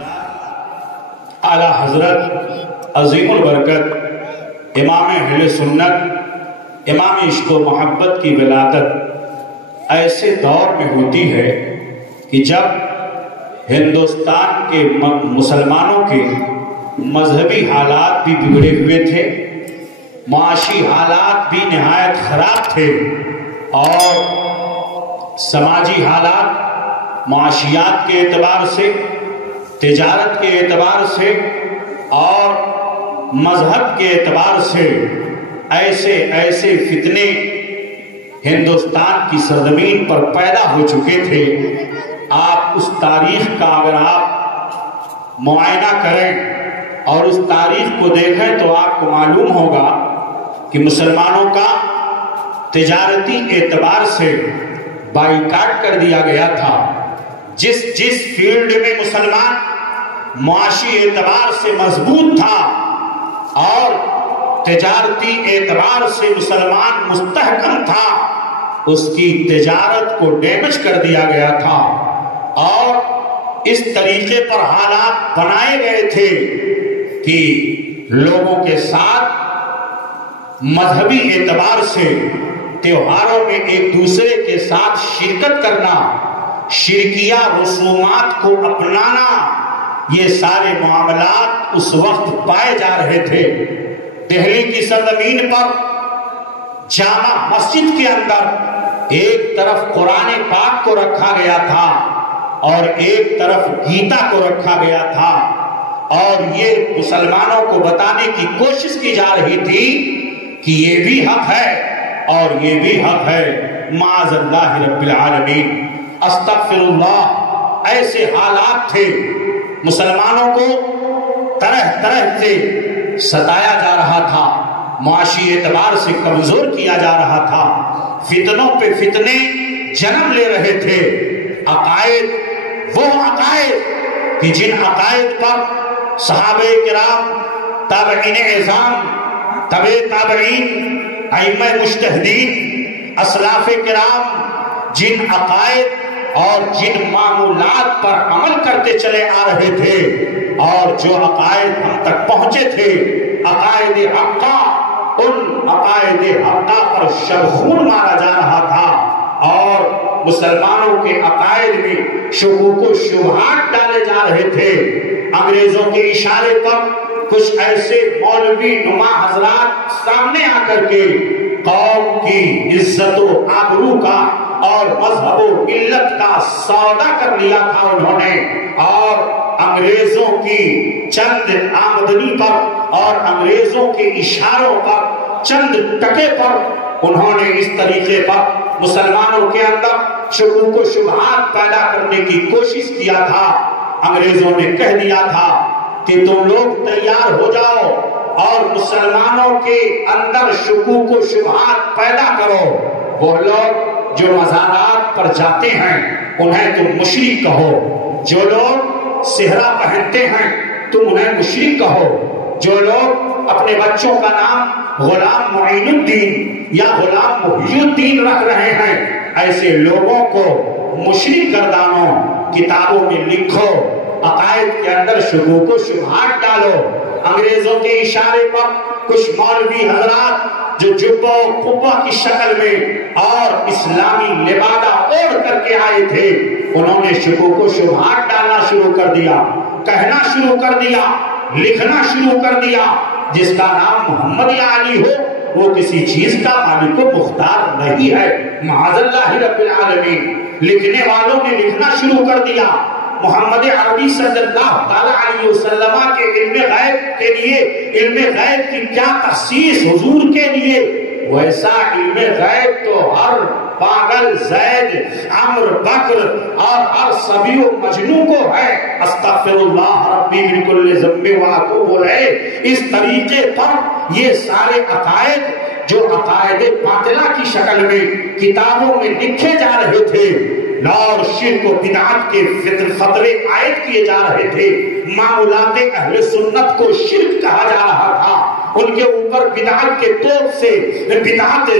اعلیٰ حضرت عظیم البرکت امام اہل سنت امام عشق و محبت کی ولادت ایسے دور میں ہوتی ہے کہ جب ہندوستان کے مسلمانوں کے مذہبی حالات بھی بگڑے ہوئے تھے، معاشی حالات بھی نہایت خراب تھے، اور سماجی حالات معاشیات کے اعتبار سے، تجارت کے اعتبار سے اور مذہب کے اعتبار سے ایسے فتنے ہندوستان کی سرزمین پر پیدا ہو چکے تھے۔ آپ اس تاریخ کا اگر آپ معائنہ کریں اور اس تاریخ کو دیکھیں تو آپ کو معلوم ہوگا کہ مسلمانوں کا تجارتی اعتبار سے بائیکاٹ کر دیا گیا تھا۔ جس فیلڈ میں مسلمان معاشی اعتبار سے مضبوط تھا اور تجارتی اعتبار سے مسلمان مستحکم تھا، اس کی تجارت کو ڈیمیج کر دیا گیا تھا، اور اس طریقے پر حالات بنائے گئے تھے کہ لوگوں کے ساتھ مذہبی اعتبار سے تہواروں میں ایک دوسرے کے ساتھ شرکت کرنا، شرکیہ رسومات کو اپنانا، یہ سارے معاملات اس وقت پائے جا رہے تھے۔ دہلی کی سرزمین پر جامع مسجد کے اندر ایک طرف قرآن پاک کو رکھا گیا تھا اور ایک طرف گیتا کو رکھا گیا تھا، اور یہ مسلمانوں کو بتانے کی کوشش کی جا رہی تھی کہ یہ بھی حق ہے اور یہ بھی حق ہے۔ معاذ اللہ رب العالمین، استغفر اللہ، ایسے حالات تھے۔ مسلمانوں کو طرح طرح سے ستایا جا رہا تھا، معاشی اعتبار سے کمزور کیا جا رہا تھا، فتنوں پہ فتنے جنم لے رہے تھے۔ عقائد، وہ عقائد کہ جن عقائد پر صحابہ کرام، تابعین اعظام، تبع تابعین، ائمہ مجتہدین، اسلاف کرام جن عقائد اور جن معمولات پر عمل کرتے چلے آ رہے تھے، اور جو عقائد ہم تک پہنچے تھے، عقائد حقہ، ان عقائد حقہ پر شبخون مارا جا رہا تھا، اور مسلمانوں کے عقائد میں شکوک و شبہات ڈالے جا رہے تھے۔ انگریزوں کے اشارے پر کچھ ایسے مولوی نما حضرات سامنے آ کر کے قوم کی عزت و آبرو کا اور مذہب و ملت کا سودا کر لیا تھا انہوں نے، اور انگریزوں کی چند آمدنی پر اور انگریزوں کے اشاروں پر، چند ٹکے پر انہوں نے اس طریقے پر مسلمانوں کے اندر شکوک و شبہات پیدا کرنے کی کوشش کیا تھا۔ انگریزوں نے کہہ دیا تھا کہ تم لوگ تیار ہو جاؤ اور مسلمانوں کے اندر شکوک و شبہات پیدا کرو۔ وہ لوگ جو مزارات پر جاتے ہیں انہیں تم مشرک کہو، جو لوگ صحرا پہنتے ہیں تم انہیں مشرک کہو، جو لوگ اپنے بچوں کا نام غلام معین الدین یا غلام محی الدین رکھ رہے ہیں، ایسے لوگوں کو مشرک گردانو، کتابوں میں لکھو، عقائد کے اندر شکوک و شبہات ڈالو۔ انگریزوں کے اشارے پر کچھ مولوی حضرات جو جبہ و قبہ کی شکل میں اور اسلامی لبادہ اوڑھ کر کے آئے تھے، انہوں نے شکوک و شبہات ڈالنا شروع کر دیا، کہنا شروع کر دیا، لکھنا شروع کر دیا۔ جس کا نام محمد یا علی ہو وہ کسی چیز کا مالک و مختار نہیں ہے، معاذ اللہ رب العالمین۔ لکھنے والوں نے لکھنا شروع کر دیا۔ محمد عربی صلی اللہ تعالی علیہ وسلم کے علم غیب کے لیے، علم غیب کی کیا تخصیص حضور کے لیے، ویسا علم غیب تو ہر پاگل، زید، عمر، بکر اور ہر صبی و مجنون کو ہے۔ استغفر اللہ ربی من کل ذنب واتوب الیہ۔ اس طریقے پر یہ سارے عقائد جو عقائد باطلہ کی شکل میں کتابوں میں لکھے جا رہے تھے، اور شرک و بدعت کے فتوے عائد کیے جا رہے تھے، معمولات اہل سنت کو شرک کہا جا رہا تھا، ان کے اوپر بدعت کے توپ سے، بدعت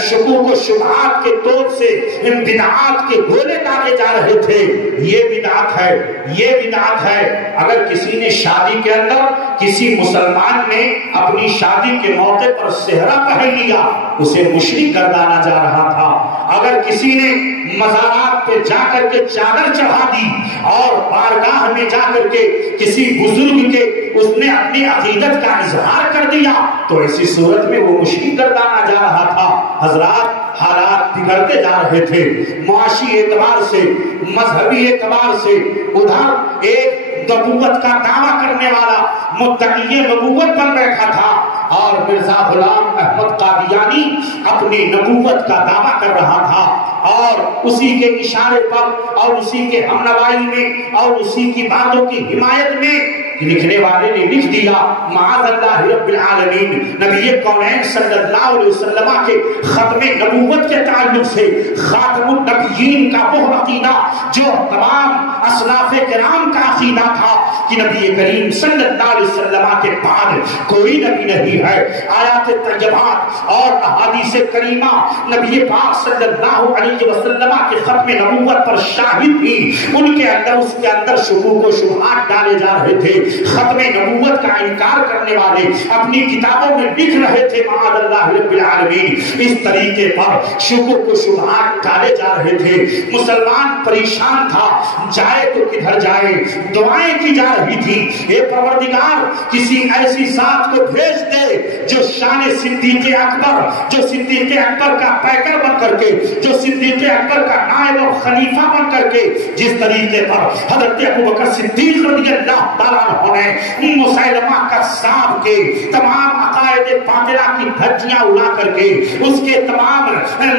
شکوک و شبہات کے توپ سے بدعات کے گولے داغے جا رہے تھے. یہ بدعت ہے، یہ بدعت ہے. اگر کسی نے شادی کے اندر کسی مسلمان نے اپنی شادی کے موقع پر صحرا پہن لیا، اسے مشرک گردانا جا رہا تھا. اگر کسی نے مزارات پہ جا کر کے چادر چڑھا دی اور بارگاہ میں جا کر کے کسی بزرگ کے اس نے اپنی عقیدت کا اظہار کر دیا، تو ایسی صورت میں وہ مشرک گردانا جا رہا تھا. حضرات، حالات بگڑتے جا رہے تھے، معاشی اعتبار سے، مذہبی اعتبار سے. ادھر ایک نبوت کا دعویٰ کرنے والا مدعی نبوت بن بیٹھا تھا، اور مرزا غلام احمد قادیانی اپنی نبوت کا دعویٰ کر رہا تھا، اور اسی کے اشارے پر اور اسی کے ہمنوائی میں اور اسی کی باتوں کی حمایت میں لکھنے والے نے لکھ دیا معاذ اللہ رب العالمین، نبی کونین صلی اللہ علیہ وسلم کے ختم نبوت کے تعلق سے خاتم النبیین کا وہ عقیدہ جو تمام اسلاف کرام کا عقیدہ تھا کہ نبی کریم صلی اللہ علیہ وسلم کے بعد کوئی نبی نہیں ہے. آیات ترجمات اور احادیث کریمہ نبی پاک صلی اللہ علیہ وسلم کے ختم نبوت پر شاہد بھی، ان کے اندر اس کے اندر شکوک و شبہات ڈالے جا رہے تھے. ختم نبوت کا انکار کرنے والے اپنی کتابوں میں لکھ رہے تھے معاذ اللہ رب العالمین. اس طریقے پر شکوک و شبہات ڈالے جا رہے تھے. مسلمان پریشان تھا، جائے تو کدھر جائے. دعائیں کی جا رہی تھی، اے پروردگار کسی ایسی ذات کو بھیج دے جو شان صدیق اکبر، جو صدیق اکبر کا پیکر بن کر کے، جو صدیق اکبر کا نائب اور خلیفہ بن کر کے، جس طریقے پر حضرت ابوبکر صدیق رضی اللہ تعالیٰ عنہ نے مسیلمہ کذاب کے تمام عقائد باطلہ کی دھجیاں اڑا کر کے اس کے تمام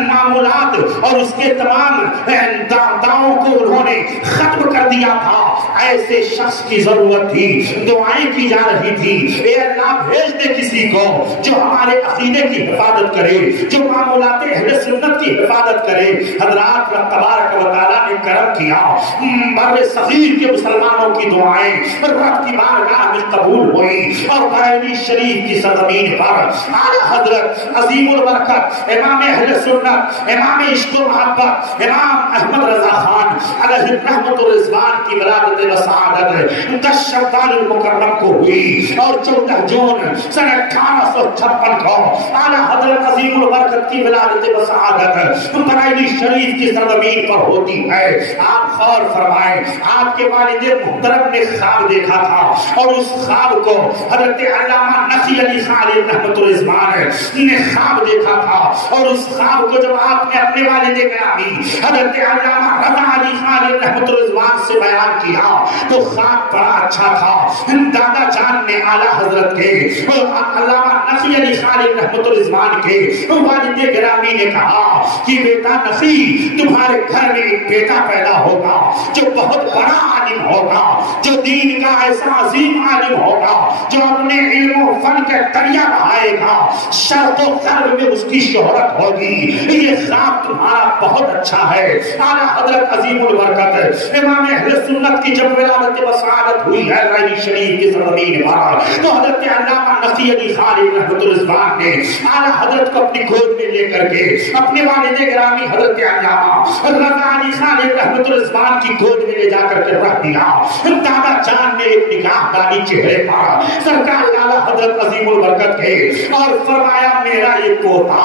معمولات اور اس کے تمام دعووں کو انہوں نے ختم کر دیا تھا. ایسے شخص کی ضرورت تھی، دعائیں کی جا رہی تھی. اے اللہ بھیج دے کسی کو جو ہمارے عقیدے کی حفاظت کرے، جو معمولات اہل سنت کی حفاظت کرے. حضرات رب تبارک و تعالیٰ نے کرم کیا، بر صغیر کے مسلمانوں کی دعائیں رب کی بارگاہ میں قبول ہوئی، اور بریلی شریف کی سرزمین پر اعلی حضرت عظیم البرکت امام اہل سنت، امام عشق و محبت، امام احمد رضا خان علیہ رحمت الرضوان کی ولادت و سعادت 10 شوال المکرم کو ہوئی، اور 14 جون سن 1856 کو اعلی حضرت عظیم البرکت کی ولادت و سعادت بریلی شریف کی سرزمین پر ہوتی ہے. آپ غور فرمائیں، آپ کے والد محترم نے خواب دیکھا تھا، اور اس خواب کو حضرت علامہ نقی علی خان رحمت الرضوان نے خواب دیکھا تھا. اور اس خواب کو جب آپ نے اپنے والد گرامی حضرت علامہ رضا علی خان رحمت الرضوان سے بیان کیا تو خواب بڑا اچھا تھا. دادا جان نے اعلیٰ حضرت کے علامہ نقی علی خان رحمت الرضوان کے والد گرامی نے کہا کہ بیٹا نقی، تمہارے گھر میں ایک بیٹا پیدا ہوگا جو بہت بڑا عالم ہوگا، جو دین کا ایسا عظیم عالم ہوگا، جو اپنے علم و فن کے دریا بہائے گا، شرق و غرب میں اس کی شہرت ہوگی. یہ خواب تمہارا بہت اچھا ہے. اعلیٰ حضرت عظیم البرکت امام اہل سنت کی جب ولادت و سعادت ہوئی ہے بریلی شریف کی سرزمین پر، تو حضرت علامہ نقی علی خان رحمت الرضوان نے اعلیٰ حضرت کو اپنی گود میں لے کر کے اپنے والد گرامی حضرت علامہ رضا علی خان رحمت الرضوان کی گود میں لے جا کر کے رکھ دیا. دادا جان نے ایک نگاہ ڈالی چہرے پر سرکار اعلیٰ حضرت عظیم البرکت کے، اور فرمایا میرا یہ پوتا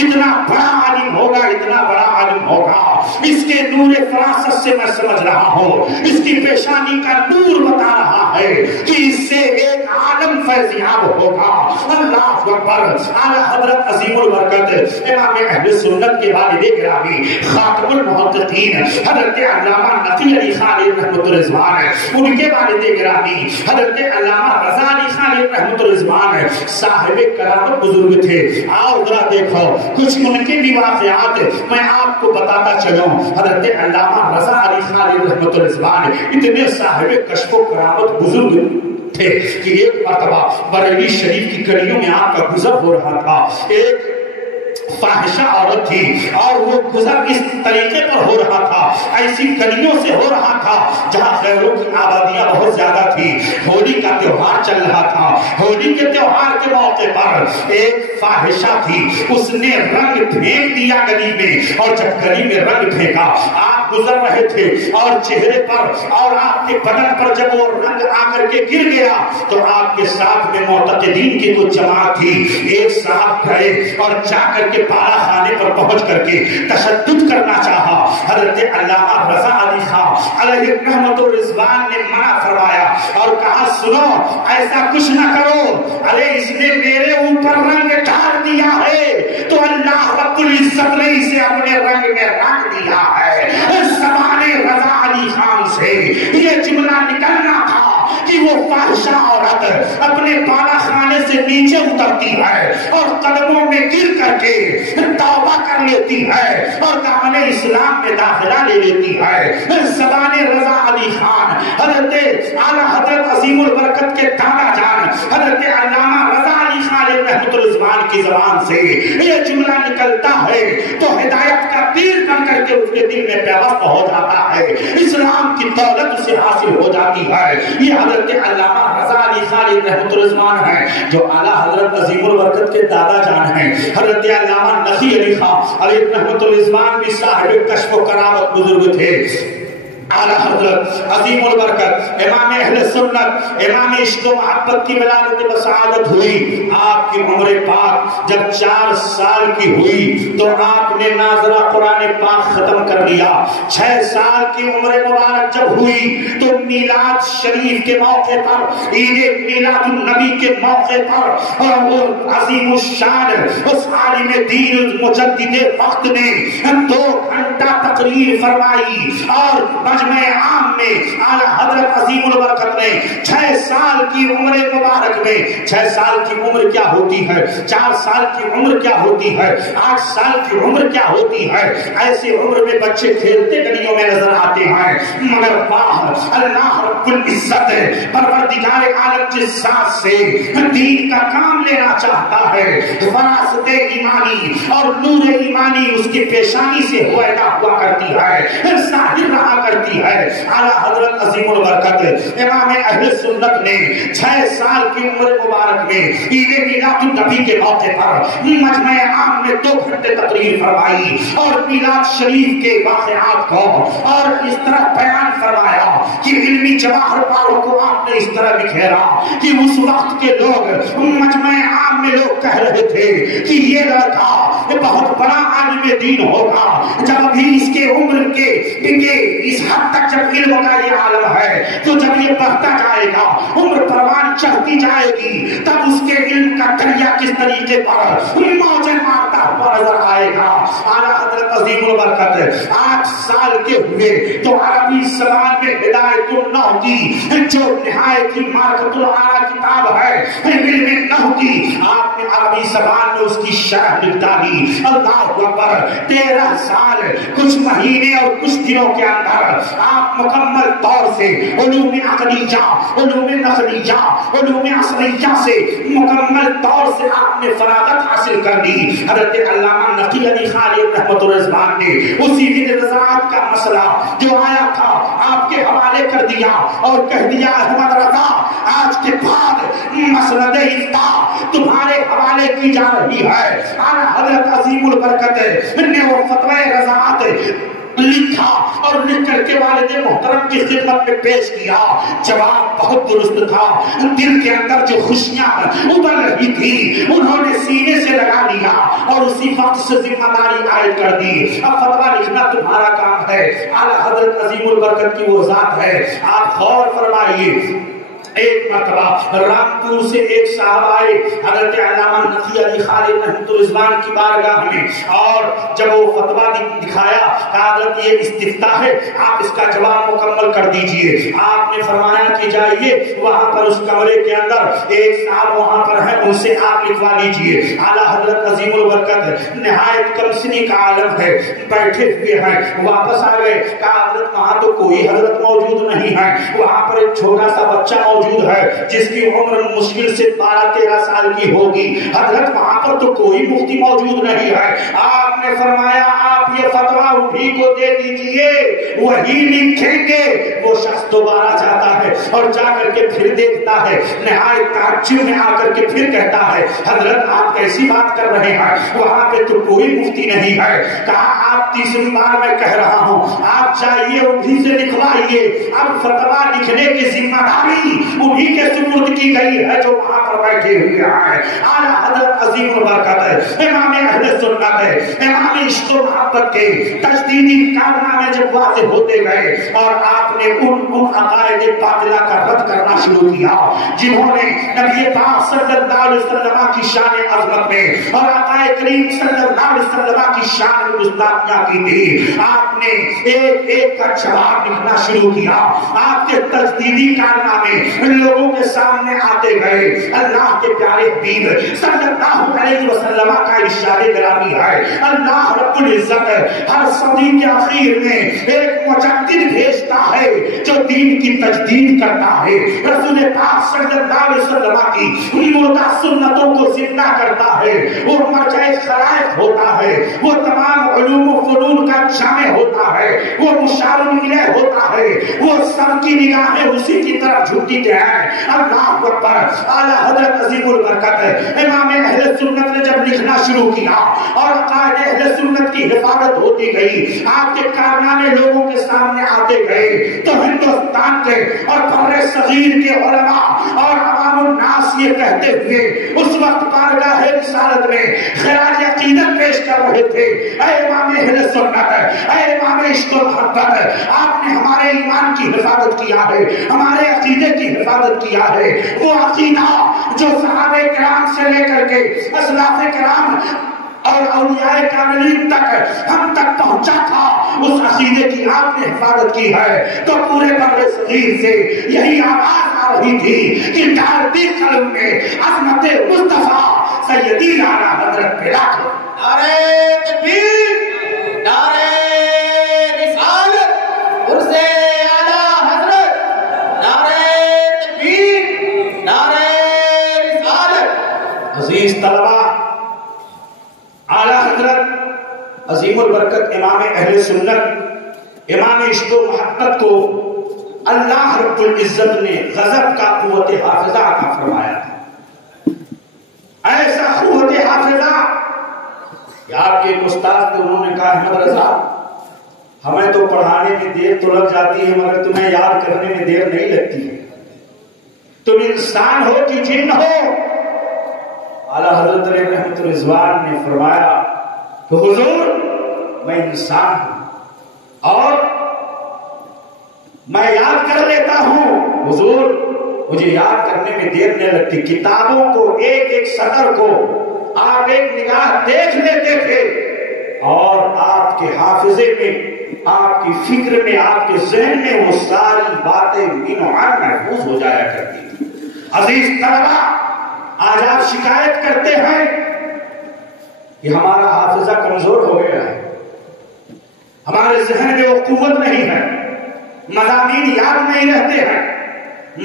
اتنا بڑا عالم ہوگا، اتنا بڑا عالم ہوگا، اس کے نور فراست سے میں سمجھ رہا ہوں، اس کی پیشانی کا نور بتا رہا ہے کہ اس سے ایک عالم فیضیاب ہوگا. اللہ اکبر. اعلیٰ حضرت عظیم البرکت امام اہل سنت کے والد گرامی خاتم المحققین حضرت علامہ نقی علی خان رحمت الرضوان، ان کے والد گرامی حضرت علامہ رضا علی خان رحمت الرضوان صاحب کرامت بزرگ تھے. آؤ ذرا دیکھو کچھ ان کے بھی واقعات میں آپ کو بتاتا چلوں. حضرت علامہ رضا علی خان رحمت الرضوان اتنے صاحب کشف و کرامت بزرگ تھے کہ ایک مرتبہ بریلی شریف کی گلیوں میں آپ کا گزر ہو رہا تھا. ایک فاحشہ عورت تھی اور وہ گزر اس طریقے پر ہو رہا تھا، ایسی گلیوں سے ہو رہا تھا جہاں غیروں کی آبادیاں بہت زیادہ تھی۔ ہولی کا تہوار چل رہا تھا، ہولی کے تہوار کے موقع پر ایک فاحشہ تھی، اس نے رنگ پھینک دیا گلی میں، اور جب گلی میں رنگ پھینکا آپ گزر رہے تھے اور چہرے پر اور آپ کے بدن پر جب وہ رنگ آ کر کے گر گیا تو آپ کے ساتھ میں معتقدین کی کچھ جماعت تھی، ایک صاحب گئے اور جا کر کے بالا خانے پر پہنچ کر کے تشدد کرنا چاہا۔ حضرت علامہ رضا علی خان علیہ رحمت و رضوان نے منع فرمایا اور کہا سنو ایسا کچھ نہ کرو، ارے اس نے میرے اوپر رنگ ڈال دیا ہے تو اللہ رب العزت نے اسے اپنے رنگ میں رنگ دیا ہے۔ زبان رضا علی خان سے یہ جملہ نکلنا تھا کہ وہ فاحشہ عورت اپنے بالا خانے سے نیچے اترتی ہے اور قدموں میں گر کر کے توبہ کر لیتی ہے اور دامن اسلام میں داخلہ لے لیتی ہے۔ زبان رضا علی خان حضرت اعلیٰ حضرت عظیم البرکت کے دادا جان حضرت علامہ رضا علی خان رحمۃ الرضوان کی زبان سے یہ جملہ نکلتا ہے تو ہدایت کا پیر بن کر کے اس کے دل میں پیوست ہو جاتا ہے، اسلام کی دولت اسے حاصل ہو جاتی ہے۔ یہ حضرت علامہ رضا علی خان رحمۃ الرضوان ہیں جو اعلیٰ حضرت عظیم البرکت کے دادا جان ہیں۔ حضرت علامہ نقی علی خان علیہ رحمۃ الرضوان بھی صاحب کشف و کرامت بزرگ تھے۔ اعلیٰ حضرت عظیم البرکت امام اہل سنت امام عشق و محبت کی ولادت بسعادت ہوئی، آپ کی عمر پاک جب 4 سال کی ہوئی تو آپ نے ناظرہ قرآن پاک ختم کر لیا۔ 6 سال کی عمر مبارک جب ہوئی تو میلاد شریف کے موقع پر، عید میلاد النبی کے موقع پر اور وہ عظیم الشان اس عالم دین مجدد وقت نے 2 گھنٹہ تقریر فرمائی اور مجمع عام میں اعلیٰ حضرت عظیم البرکت نے 6 سال کی عمر مبارک میں، 6 سال کی عمر کیا ہوتی ہے، 4 سال کی عمر کیا ہوتی ہے، 8 سال کی عمر کیا ہوتی ہے، ایسی عمر میں بچے کھیلتے گلیوں میں نظر آتے ہیں، مگر اللہ رب العزت پروردگار عالم جس ذات سے دین کا کام لینا چاہتا ہے، وراثت ایمانی اور نور ایمانی اس کی پیشانی سے ہوئیدا ہوا کرتی ہے، ظاہر رہا کرتی ہے۔ اعلیٰ حضرت عظیم البرکت امام اہل سنت نے 6 سال کی عمر مبارک میں عید میلاد النبی کے موقع پر مجمع عام میں 2 گھنٹے تقریر فرمائی اور میلاد شریف کے واقعات کو اور اس طرح بیان فرمایا کہ علمی جواہر پاروں کو آپ نے اس طرح بکھیرا کہ اس وقت کے لوگ مجمع عام میں لوگ کہہ رہے تھے کہ یہ لڑکا بہت بڑا عالم دین ہوگا، جب ابھی اس کے عمر کے اس حد تک جب علم کا یہ عالم ہے تو جب یہ بڑھتا جائے گا، عمر پروان چڑھتی جائے گی، تب اس کے علم کا دریا کس طریقے پر موجیں مارتا ہوا نظر آئے گا۔ اعلیٰ حضرت عظیم البرکت 8 سال کے ہوئے تو عربی زبان میں ہدایت النحو کی جو نہایت ہی مارکت العالی کتاب ہے علم نحو کی، آپ نے عربی زبان میں اس کی شرح ڈالی۔ اللہ اکبر، 13 سال کچھ مہینے اور کچھ دنوں کے اندر آپ مکمل طور سے علوم عقلیہ، علوم نقلیہ، علوم اصلیہ سے مکمل طور سے آپ نے فراغت حاصل کر لی۔ حضرت علامہ نقی علی خان رحمۃ الرضوان نے اسی دن رضاعت کا مسئلہ جو آیا تھا آپ کے حوالے کر دیا اور کہہ دیا احمد رضا آج کے بعد مسند افتاء تمہارے حوالے کی جا رہی ہے۔ اعلیٰ حضرت عظیم البرکت نے وہ فتوی رضاعت لکھا اور لکھ کر کے والد محترم کی خدمت میں پیش کیا۔ جواب بہت درست تھا، دل کے اندر جو خوشیاں ابل رہی تھی انہوں نے سینے سے لگا لیا اور اسی وقت سے ذمہ داری عائد کر دی، اب فتویٰ لکھنا تمہارا کام ہے۔ اعلیٰ حضرت عظیم البرکت کی وہ ذات ہے، آپ غور فرمائیے۔ ایک مرتبہ رامپور سے ایک صاحب آئے حضرت علامہ نقی علی خان رحمۃ الرضوان کی بارگاہ میں اور جب وہ فتویٰ دکھایا کہا حضرت یہ استفتاء ہے، آپ اس کا جواب مکمل کر دیجئے۔ آپ نے فرمایا کہ جائیے وہاں پر اس کمرے کے اندر ایک صاحب وہاں پر ہے، ان سے آپ لکھوا لیجئے۔ اعلیٰ حضرت عظیم البرکت نہایت کم سنی کا عالم ہے، بیٹھے ہوئے ہیں، واپس آ گئے، کہا حضرت وہاں تو کوئی حضرت موجود نہیں ہے، وہاں پر ایک چھوٹا سا بچہ موجود موجود ہے جس کی عمر مشکل سے 12-13 سال کی ہوگی. حضرت وہاں پر تو کوئی مفتی موجود نہیں ہے. آپ نے فرمایا آپ یہ فتویٰ انہی کو دے دیجئے, وہی لکھیں گے. وہ شخص دوبارہ جاتا ہے اور جا کر کے پھر دیکھتا ہے, نہایت تعجب میں آ کر کے پھر کہتا ہے حضرت آپ کیسی بات کر رہے ہیں, وہاں پہ تو کوئی مفتی نہیں ہے. کہا آپ تیسری بار میں کہہ رہا ہوں, آپ جائیے انہی سے لکھوائیے. اب فتویٰ لکھنے کی ذمہ داری انہی کے سپرد کی گئی ہے جو وہاں پر بیٹھے ہوئے ہیں. اعلیٰ حضرت عظیم البرکت ہے, امام اہل سنت ہے, امام عشق و محبت کے تجدیدی کارنامے جب واضح ہوتے گئے اور آپ نے ان عقائد باطلہ کا رد کرنا شروع کیا جنہوں نے نبی پاک صلی اللہ علیہ وسلم کی شان عظمت میں اور آقا کریم صلی اللہ علیہ وسلم کی شان میں گستاخیاں کی تھی. آپ نے ایک ایک کا جواب لکھنا شروع کیا. آپ کے تجدیدی کارنامے لوگوں کے سامنے آتے گئے. اللہ کے پیارے حبیب صلی اللہ علیہ وسلم کا ارشاد گرامی ہے, اللہ رب العزت ہر صدی کے اخیر میں ایک مجدد بھیجتا ہے جو دین کی تجدید کرتا ہے. رسول پاک صلی اللہ علیہ وسلم کی مردہ سنتوں کو زندہ کرتا ہے. وہ مرجع خلائق ہوتا ہے, وہ تمام علوم و فنون کا جامع ہوتا ہے, وہ مشار الیہ ہوتا ہے, وہ سب کی نگاہیں اسی کی طرف جھکتی ہیں. اللہ اکبر. اعلیٰ حضرت عظیم البرکت امام اہل سنت نے جب لکھنا شروع کیا اور عقائد اہل سنت کی حفاظت ہوتی گئی, آپ کے کارنامے لوگوں کے سامنے آتے گئے, تو ہندوستان کے اور بر صغیر کے علماء اور عوام الناس یہ کہتے ہوئے اس وقت بارگاہ رسالت میں خراج عقیدت پیش کر رہے تھے, اے امام اہل سنت, اے امام عشق و محبت, آپ نے ہمارے ایمان کی حفاظت کیا ہے, ہمارے عقیدے کی حفاظت کیا ہے. وہ عقیدہ جو صحابہ کرام سے لے کر کے اسلاف کرام اور اولیاء کاملین تک ہم تک پہنچا تھا, اس عقیدے کی آپ نے حفاظت کی ہے. تو پورے بر صغیر سے یہی آواز آ رہی تھی کہ ڈال دی قلم میں عظمت مصطفیٰ سیدی اعلیٰ حضرت پہ رکھ. نعرہ تکبیر, نعرہ رسالت, عرض اعلیٰ حضرت, نعرہ تکبیر, نعرہ رسالت. عزیز طلبہ, اعلیٰ حضرت عظیم البرکت امام اہل سنت امام عشق و محبت کو اللہ رب العزت نے غضب کا قوت حافظہ عطا فرمایا تھا. ایسا قوت حافظہ کہ آپ کے ایک استاد تھے, انہوں نے کہا احمد رضا ہمیں تو پڑھانے میں دیر تو لگ جاتی ہے مگر تمہیں یاد کرنے میں دیر نہیں لگتی ہے, تم انسان ہو کہ جن ہو. اعلیٰ حضرت رحمت رضوان نے فرمایا کہ حضور میں انسان ہوں اور میں یاد کر لیتا ہوں, حضور مجھے یاد کرنے میں دیر نہیں لگتی. کتابوں کو ایک ایک سطر کو آپ ایک نگاہ دیکھ لیتے تھے اور آپ کے حافظے میں, آپ کی فکر میں, آپ کے ذہن میں وہ ساری باتیں محفوظ ہو جایا کرتی تھی. عزیز طلبہ, آج آپ شکایت کرتے ہیں کہ ہمارا حافظہ کمزور ہو گیا ہے, ہمارے ذہن میں وہ قوت نہیں ہے, مضامین یاد نہیں رہتے ہیں,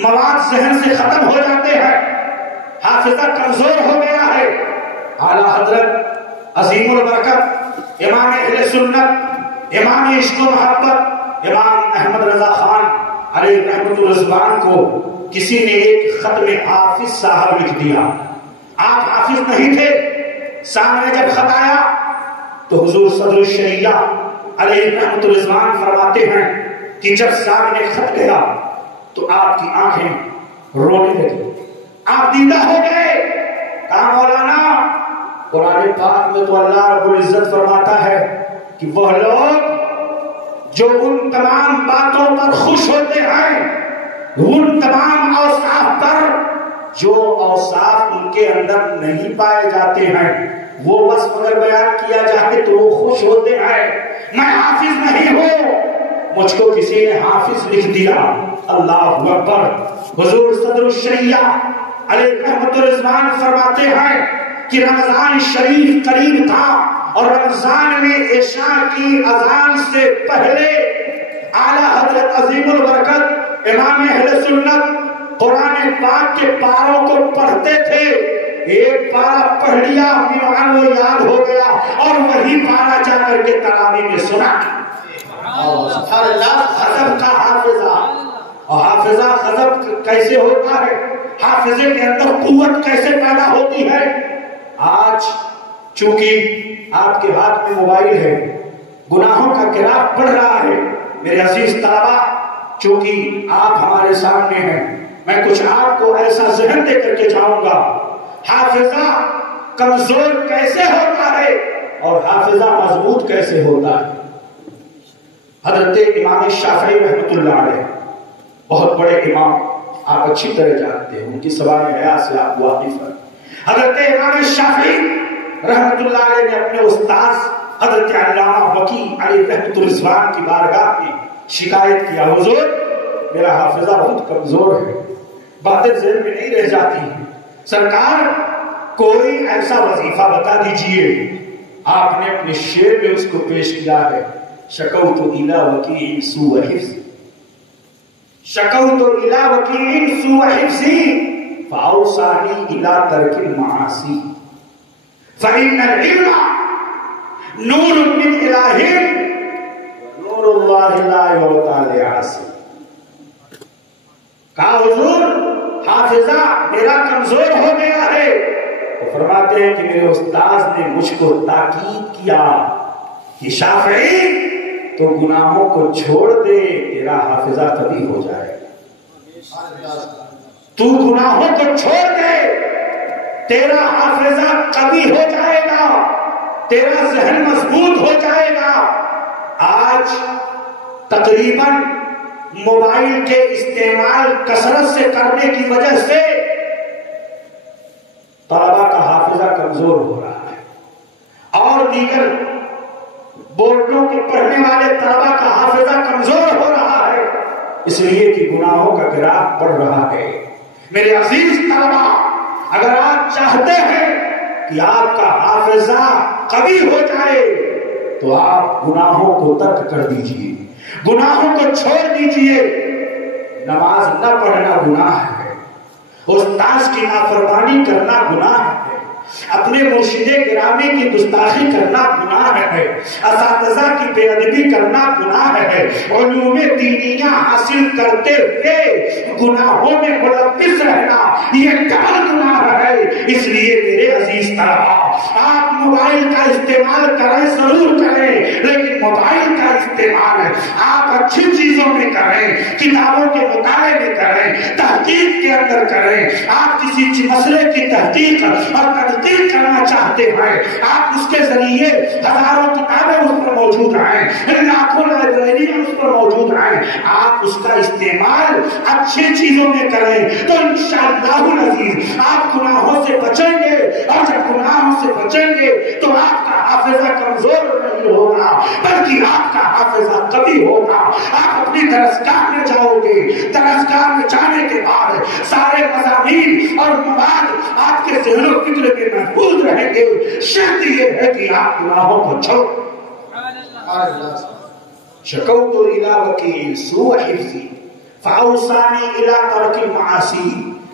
مواد ذہن سے ختم ہو جاتے ہیں, حافظہ کمزور ہو گیا ہے. اعلیٰ حضرت عظیم البرکت امام اہل سنت امام عشق و محبت امام احمد رضا خان علیہ رحمت الرضوان کو کسی نے ایک خط میں حافظ صاحب لکھ دیا. آپ حافظ نہیں تھے. سامنے جب خط آیا تو حضور صدر الشریعہ علیہ رحمت الرضوان فرماتے ہیں کہ جب سامنے خط گیا تو آپ کی آنکھیں رونے لگی, آپ دیدہ ہو گئے. کہا مولانا قرآن پاک میں تو اللہ رب العزت فرماتا ہے کہ وہ لوگ جو ان تمام باتوں پر خوش ہوتے ہیں, ان تمام اوصاف پر جو اوصاف ان کے اندر نہیں پائے جاتے ہیں, وہ وصف اگر بیان کیا جائے تو وہ خوش ہوتے ہیں. میں حافظ نہیں ہوں, مجھ کو کسی نے حافظ لکھ دیا. اللہ اکبر. حضور صدر الشریعہ علیہ رحمت الرضوان فرماتے ہیں کہ رمضان شریف قریب تھا اور رمضان میں عشاء کی اذان سے پہلے اعلیٰ حضرت عظیم البرکت امام اہل سنت قرآن پاک کے پاروں کو پڑھتے تھے، ایک پارا پڑھ لیا ایمان وہ یاد ہو گیا اور وہی پارا جا کر کے تراویح میں سنا۔ حذف کا حافظہ، اور حافظہ حذف کیسے ہوتا ہے، حافظے کے اندر قوت کیسے پیدا ہوتی ہے۔ آج چونکہ آپ کے ہاتھ میں موبائل ہے، گناہوں کا گراف بڑھ رہا ہے۔ میرے عزیز طلبا، چونکہ آپ ہمارے سامنے ہیں، میں کچھ آپ کو ایسا ذہن دے کر کے جاؤں گا، حافظہ کمزور کیسے ہوتا ہے اور حافظہ مضبوط کیسے ہوتا ہے۔ حضرت امام شافعی رحمۃ اللہ علیہ بہت بڑے امام، آپ اچھی طرح جانتے ہیں، ان کی سوال حیات سے آپ واقف ہیں۔ حضرت امام شافعی رحمۃ اللہ علیہ نے اپنے استاذ حضرت علامہ وکیع علیہ رحمۃ الرضوان کی بارگاہ میں شکایت کیا، حضور میرا حافظہ بہت کمزور ہے، باتیں ذہن میں نہیں رہ جاتی ہیں، سرکار کوئی ایسا وظیفہ بتا دیجئے۔ آپ نے اپنے شعر میں اس کو پیش کیا ہے، شکوت الی وکیع سوء حفظ، شکوت الی وکیع سوء حفظی فاوصانی الی ترک المعاصی فإن العلم نور من الہ نور اللہ لا یعطی لعاصی۔ کہا حضور حافظہ میرا کمزور ہو گیا ہے، تو فرماتے ہیں کہ میرے استاذ نے مجھ کو تاکید کیا کہ شافعی تو گناہوں کو چھوڑ دے، تیرا حافظہ کبھی ہو جائے گا، تو گناہوں کو چھوڑ دے، تیرا حافظہ کبھی ہو جائے گا، تیرا ذہن مضبوط ہو جائے گا۔ آج تقریباً موبائل کے استعمال کثرت سے کرنے کی وجہ سے طلبا کا حافظہ کمزور ہو رہا ہے، اور دیگر بورڈوں کے پڑھنے والے طلبا کا حافظہ کمزور ہو رہا ہے، اس لیے کہ گناہوں کا گراف بڑھ رہا ہے۔ میرے عزیز طلبا، اگر آپ چاہتے ہیں کہ آپ کا حافظہ قوی ہو جائے تو آپ گناہوں کو ترک کر دیجئے، گناہوں کو چھوڑ دیجئے۔ نماز نہ پڑھنا گناہ ہے، استاذ کی نافرمانی کرنا گناہ ہے، اپنے مرشد گرامی کی گستاخی کرنا گناہ ہے، اساتذہ کی بے ادبی کرنا گناہ ہے، علوم دینیہ حاصل کرتے ہوئے گناہوں میں ملوث رہنا یہ ڈبل گناہ ہے۔ اس لیے میرے عزیز طلبا، آپ موبائل کا استعمال کریں، ضرور کریں، لیکن موبائل کا استعمال آپ اچھی چیزوں میں کریں، کتابوں کے مطالعے میں کریں، تحقیق کے اندر کریں۔ آپ کسی مسئلے کی تحقیق اور تحقیق کرنا چاہتے ہیں، آپ اس کے ذریعے ہزاروں کتابیں اس پر موجود ہیں، لاکھوں لائبریریاں اس پر موجود ہیں، آپ اس کا استعمال اچھی چیزوں میں کریں تو انشاءاللہ العزیز آپ گناہوں سے بچیں گے، اور جب گناہوں سے بچیں گے تو آپ کا حافظہ کمزور نہیں ہوگا بلکہ آپ کا حافظہ قوی ہوگا۔ آپ اپنی درسگاہ میں جاؤ گے، درسگاہ میں جانے کے بعد سارے مضامین اور مواد آپ کے ذہن و فکر میں محفوظ رہیں گے۔ شرط یہ ہے کہ آپ گناہوں کو چھوڑ۔ شکوت الی وکیع سوء حفظی فاوصانی الی ترک المعاصی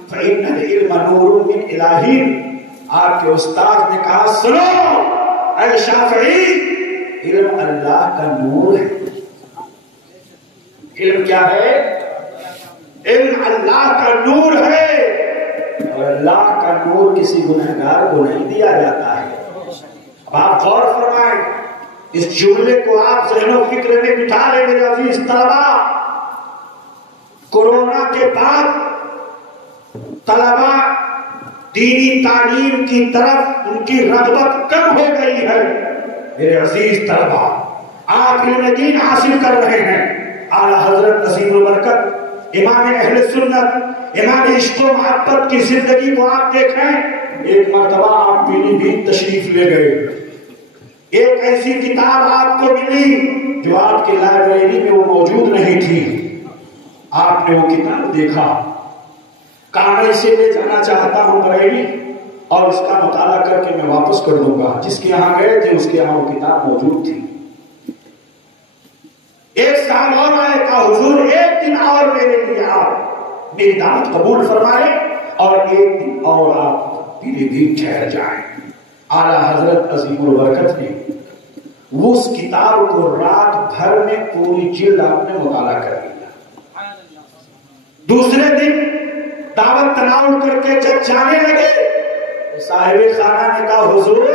فإن العلم نور من الہ۔ آپ کے استاد نے کہا سنو اے شافعی، علم اللہ کا نور ہے۔ علم کیا ہے؟ علم اللہ کا نور ہے، اور اللہ کا نور کسی گنہگار کو نہیں دیا جاتا ہے۔ اب آپ غور فرمائیں، اس جملے کو آپ ذہن و فکر میں بٹھا لیں میرے عزیز طلبا۔ کورونا کے بعد طلبا دینی تعلیم کی طرف ان کی رغبت کم ہو گئی ہے۔ میرے عزیز طلبا، آپ علم دین حاصل کر رہے ہیں، اعلیٰ حضرت عظیم البرکت امام اہل سنت، امام عشق و محبت کی زندگی کو آپ دیکھیں۔ ایک مرتبہ آپ پیلی بھیت تشریف لے گئے، ایک ایسی کتاب آپ کو ملی جو آپ کے لائبریری میں وہ موجود نہیں تھی، آپ نے وہ کتاب دیکھا، کہا میں اسے لے جانا چاہتا ہوں بریلی، اور اس کا مطالعہ کر کے میں واپس کر دوں گا۔ جس کے یہاں گئے تھے اس کے یہاں وہ کتاب موجود تھی۔ ایک سال اور آئے، کہا حضور ایک دن اور میرے لیے آپ، میری دعوت قبول فرمائے اور ایک دن اور آپ پیلی بھی ٹھہر جائیں. اعلیٰ حضرت عظیم البرکت نے اس کتاب کو رات بھر میں پوری جلد آپ نے مطالعہ کر لیا. دوسرے دن دعوت تناول کر کے جب جانے لگے صاحب خانہ نے کہا حضور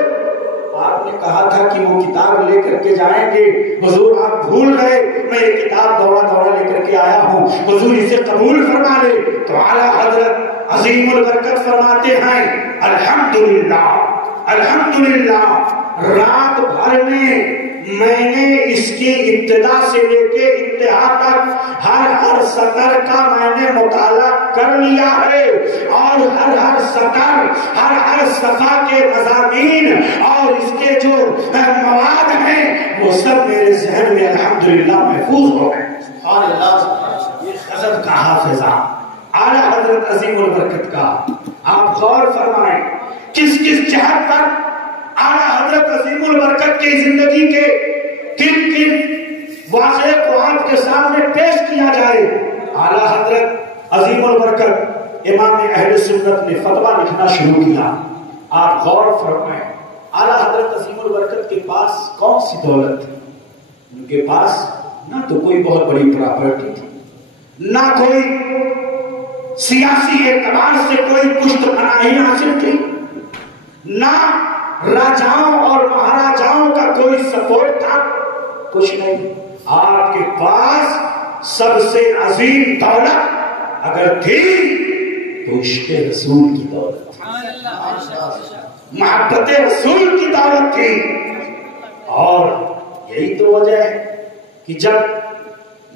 آپ نے کہا تھا کہ وہ کتاب لے کر کے جائیں گے, حضور آپ بھول گئے, میں یہ کتاب دوڑا دوڑا لے کر کے آیا ہوں, حضور اسے قبول فرما لے. تو اعلیٰ حضرت عظیم البرکت فرماتے ہیں الحمدللہ الحمدللہ, رات بھر میں نے اس کی ابتدا سے لے کے انتہا تک ہر سطر کا میں نے مطالعہ کر لیا ہے, اور ہر سطر ہر صفحہ کے مضامین اور اس کے جو مواد ہیں وہ سب میرے ذہن میں الحمدللہ محفوظ ہو گئے. اور یہ غضب کا حافظہ اعلیٰ حضرت عظیم البرکت کا. آپ غور فرمائیں کس جہت پر اعلیٰ حضرت عظیم البرکت کی زندگی کے کن واضح کو آپ کے سامنے پیش کیا جائے. اعلیٰ حضرت عظیم البرکت امام اہل سنت نے فتویٰ لکھنا شروع کیا. آپ غور فرمائیں اعلیٰ حضرت عظیم البرکت کے پاس کون سی دولت تھی؟ ان کے پاس نہ تو کوئی بہت بڑی پراپرٹی تھی, نہ کوئی سیاسی اعتبار سے کوئی پشت پناہی حاصل تھی, نہ راجاؤں اور مہاراجاؤں کا کوئی سپورٹ تھا, کچھ نہیں. آپ کے پاس سب سے عظیم دولت اگر تھی تو عشق رسول کی دولت تھی, محبت رسول کی دولت تھی. اور یہی تو وجہ ہے کہ جب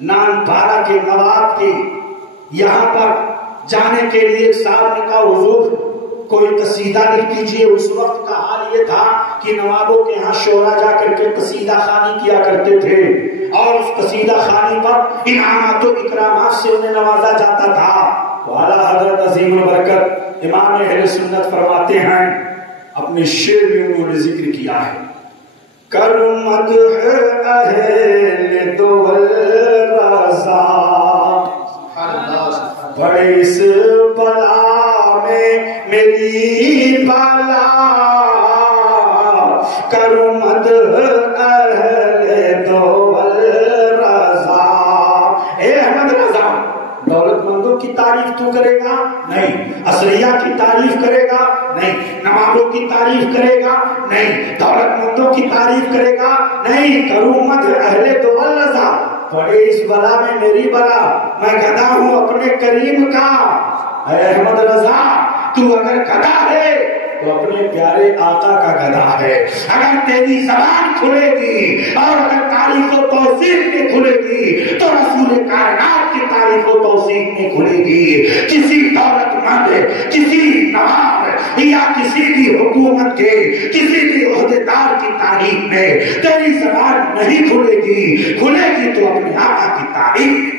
نان پارا کے نواب کے یہاں پر جانے کے لیے صاحب نے کہا حضور کوئی قصیدہ لکھ دیجیے. اس وقت کا حال یہ تھا کہ نوابوں کے ہاں شورا جا کر کے قصیدہ خوانی کیا کرتے تھے, اور اس قصیدہ خوانی پر انعامات و اکرامات سے انہیں نوازا جاتا تھا. تو اعلیٰ حضرت عظیم البرکت امام اہل سنت فرماتے ہیں, اپنے شعر میں انہوں نے ذکر کیا ہے کرمت اہل دول رضا بڑے اس بلا میں میری بالا, کرمت اہل دول رضا. اے احمد رضا, دولت مندوں کی تعریف تو کرے گا نہیں, اثریا کی تعریف کرے گا نہیں, نوابوں کی تعریف کرے گا نہیں, دولت مندوں کی تعریف کرے گا نہیں. کرمت اہل دول رضا, بڑے اس بلا میں میری بلا, میں گدھا ہوں اپنے کریم کا. اے احمد رضا تو اگر گدھا ہے تو اپنے پیارے آقا کا گدھا ہے. اگر تیری زبان کھلے گی اور اگر تعریف و توصیف میں کھلے گی تو رسول کائنات کی تعریف و توصیف میں کھلے گی. کسی دولت مند, کسی نواب یا کسی بھی حکومت کے کسی بھی عہدیدار کی تعریف میں تیری زبان نہیں کھلے گی, کھلے گی تو اپنے آقا کی تعریف.